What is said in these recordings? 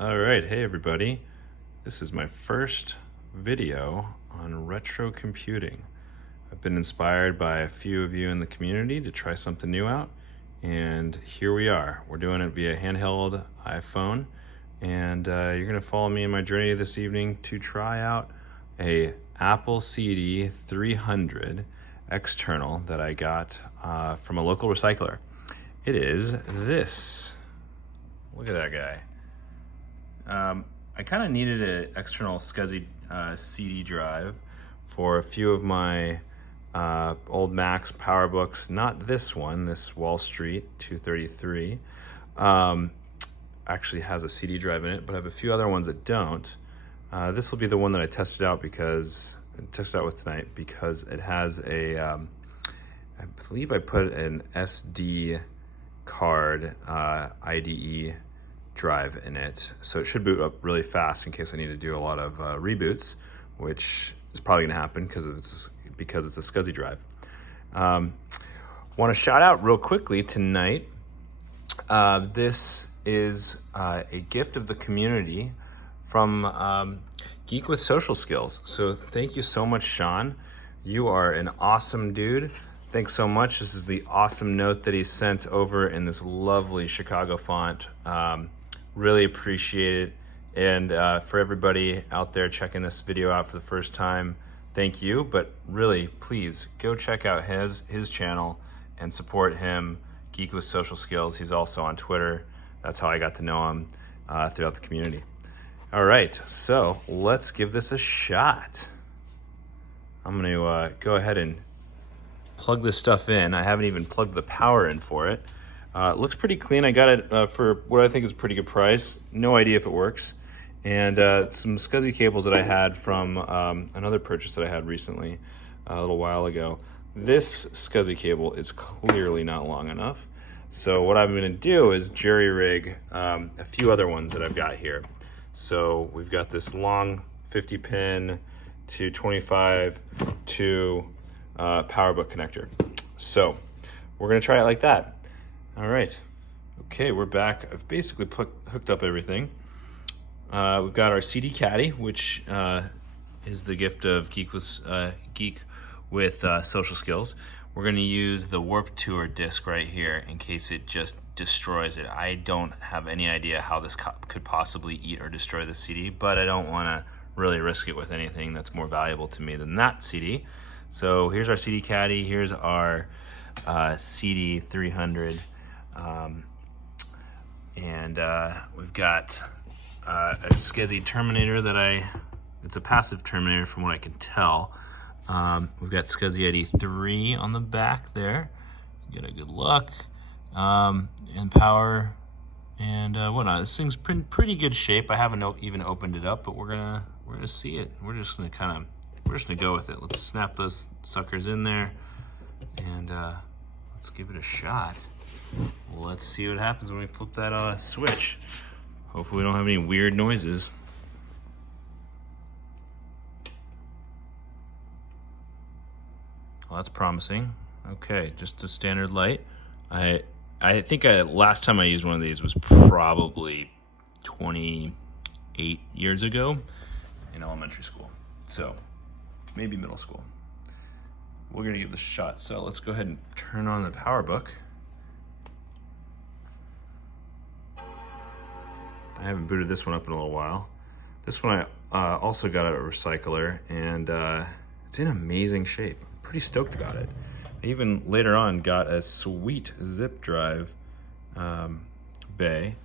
All right, hey everybody. This is my first video on retro computing. I've been inspired by a few of you in the community to try something new out, and here we are. We're doing it via handheld iPhone, and you're gonna follow me in my journey this evening to try out a AppleCD 300 external that I got from a local recycler. It is this. Look at that guy. I kind of needed an external SCSI CD drive for a few of my old Macs PowerBooks. Not this one, this Wall Street 233. Actually has a CD drive in it, but I have a few other ones that don't. This will be the one that I tested out with tonight because it has a, I believe I put an SD card IDE drive in it, so it should boot up really fast in case I need to do a lot of reboots, which is probably going to happen because it's a SCSI drive. Want to shout out real quickly tonight. This is a gift of the community from Geek with Social Skills. So thank you so much, Sean. You are an awesome dude. Thanks so much. This is the awesome note that he sent over in this lovely Chicago font. Really appreciate it. And for everybody out there checking this video out for the first time, thank you. But really, please go check out his channel and support him, Geek with Social Skills. He's also on Twitter. That's how I got to know him throughout the community. All right, so let's give this a shot. I'm gonna go ahead and plug this stuff in. I haven't even plugged the power in for it. It looks pretty clean. I got it for what I think is a pretty good price. No idea if it works. And some SCSI cables that I had from another purchase that I had recently, a little while ago. This SCSI cable is clearly not long enough. So what I'm gonna do is jerry rig a few other ones that I've got here. So we've got this long 50 pin to 25 to PowerBook connector. So we're gonna try it like that. All right, okay, we're back. I've basically hooked up everything. We've got our CD caddy, which is the gift of Geek with Social Skills. We're gonna use the Warp Tour disc right here in case it just destroys it. I don't have any idea how this could possibly eat or destroy the CD, but I don't wanna really risk it with anything that's more valuable to me than that CD. So here's our CD caddy, here's our CD 300. We've got a SCSI terminator it's a passive terminator from what I can tell. We've got SCSI ID 3 on the back there. Get a good look. And power and whatnot. This thing's pretty good shape. I haven't even opened it up, but we're gonna see it. We're just gonna go with it. Let's snap those suckers in there and let's give it a shot. Let's see what happens when we flip that switch. Hopefully we don't have any weird noises. Well, that's promising. Okay, just a standard light. I think last time I used one of these was probably 28 years ago in elementary school. So maybe middle school. We're gonna give this a shot. So let's go ahead and turn on the PowerBook. I haven't booted this one up in a little while. This one I also got at a recycler, and it's in amazing shape. I'm pretty stoked about it. I even later on got a sweet zip drive bay,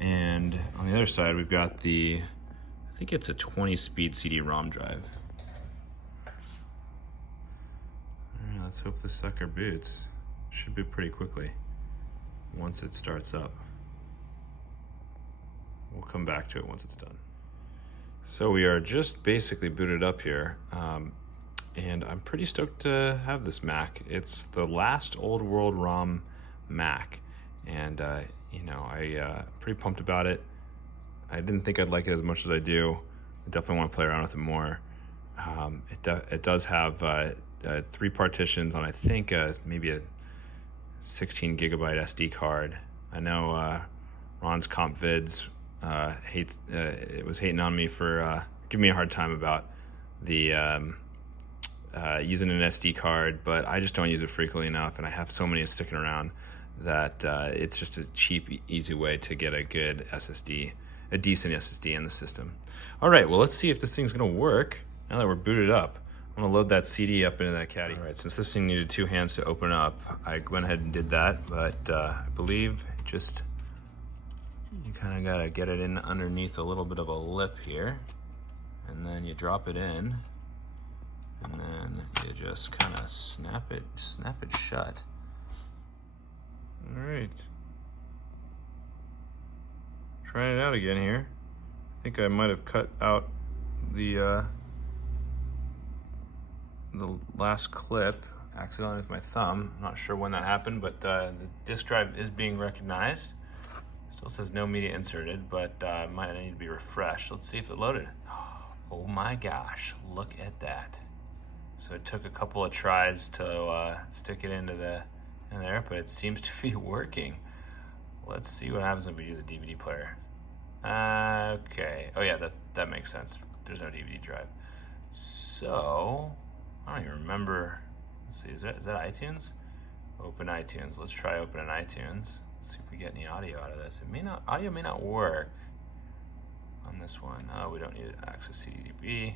and on the other side we've got I think it's a 20-speed CD-ROM drive. All right, let's hope this sucker boots. Should boot pretty quickly once it starts up. We'll come back to it once it's done. So we are just basically booted up here, and I'm pretty stoked to have this Mac. It's the last old world ROM Mac, and I'm pretty pumped about it. I didn't think I'd like it as much as I do. I definitely want to play around with it more. It does have 3 partitions on, I think, maybe a 16 gigabyte SD card. I know Ron's comp vids it was hating on me for giving me a hard time about the using an SD card, but I just don't use it frequently enough, and I have so many sticking around that it's just a cheap, easy way to get a good SSD, a decent SSD in the system. All right, well, let's see if this thing's gonna work now that we're booted up. I'm gonna load that CD up into that caddy. All right, since this thing needed 2 hands to open up, I went ahead and did that, but I believe just, you kind of gotta get it in underneath a little bit of a lip here, and then you drop it in, and then you just kind of snap it shut. All right. Trying it out again here. I think I might have cut out the last clip accidentally with my thumb. I'm not sure when that happened, but the disk drive is being recognized. Still says no media inserted, but might need to be refreshed. Let's see if it loaded. Oh my gosh, look at that. So it took a couple of tries to stick it into in there, but it seems to be working. Let's see what happens when we do the DVD player. Okay, oh yeah, that makes sense. There's no DVD drive. So, I don't even remember. Let's see, is that iTunes? Open iTunes. Let's try opening iTunes. Let's see if we get any audio out of this. Audio may not work on this one. Oh, we don't need access CDB.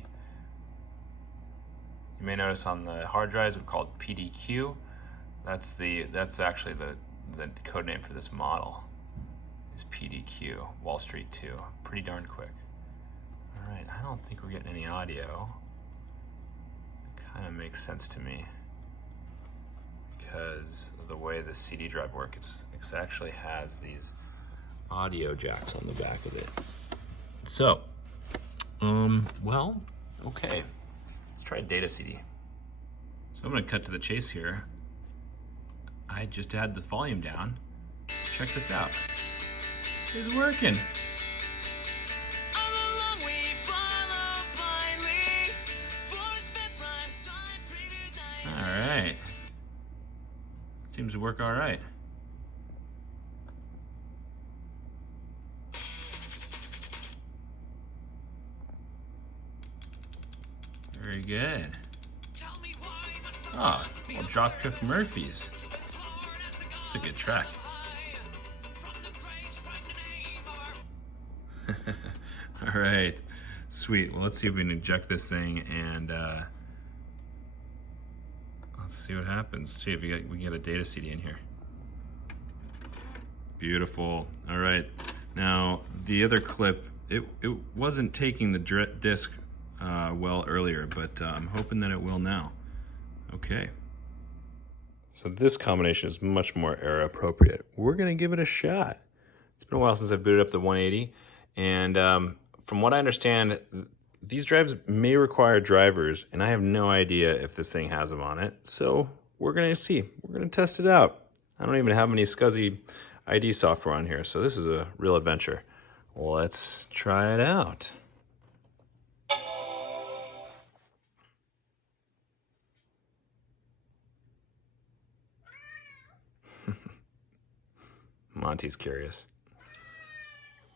You may notice on the hard drives we're called PDQ. That's actually the code name for this model. Is PDQ, Wall Street 2. Pretty darn quick. All right, I don't think we're getting any audio. It kind of makes sense to me because of the way the CD drive works. It actually has these audio jacks on the back of it. So, well, okay. Let's try data CD. So I'm gonna cut to the chase here. I just had the volume down. Check this out. It's working. All right. Seems to work all right. Very good. Oh, well, Dropkick Murphys. It's a good track. All right, sweet. Well, let's see if we can eject this thing and let's see what happens. See if we can get a data CD in here. Beautiful. All right. Now the other clip, it wasn't taking the disc well earlier, but I'm hoping that it will now. Okay. So this combination is much more era appropriate. We're gonna give it a shot. It's been a while since I booted up the 180, and from what I understand, these drives may require drivers, and I have no idea if this thing has them on it. So we're gonna see. We're gonna test it out. I don't even have any SCSI ID software on here, so this is a real adventure. Let's try it out. Monty's curious.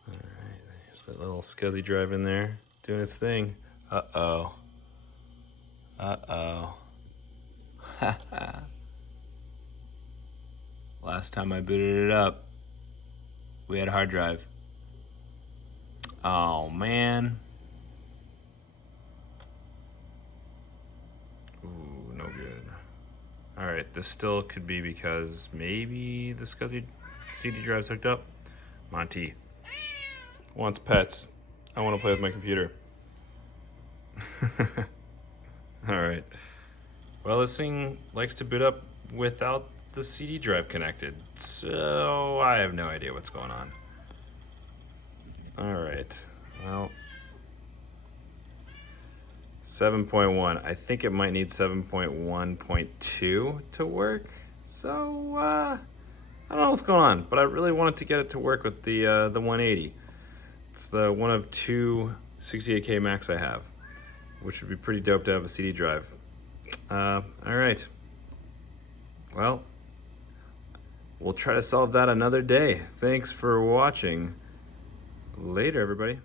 All right, there's that little SCSI drive in there doing its thing. Uh-oh. Uh-oh. Last time I booted it up, we had a hard drive. Oh, man. Ooh, no good. All right, this still could be because maybe the SCSI CD drive's hooked up. Monty wants pets. I want to play with my computer. All right. Well, this thing likes to boot up without the CD drive connected, so I have no idea what's going on. All right. Well, 7.1. I think it might need 7.1.2 to work. So I don't know what's going on, but I really wanted to get it to work with the 180. It's the one of two 68K Macs I have, which would be pretty dope to have a CD drive. All right. Well, we'll try to solve that another day. Thanks for watching. Later, everybody.